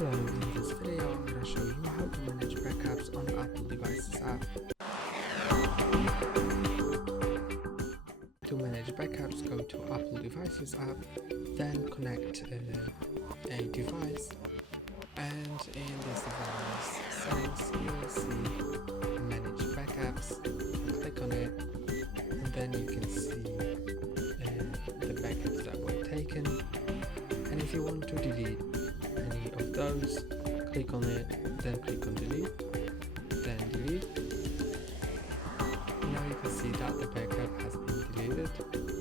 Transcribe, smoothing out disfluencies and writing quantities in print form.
Hello, in this video I'm going to show you how to manage backups on Apple Devices app. To manage backups, go to Apple Devices app, then connect a device, and in this device settings you will see manage backups. Click on it and then you can see the backups that were taken, and if you want to delete any of those, click on it, then click on delete, then delete. Now you can see that the backup has been deleted.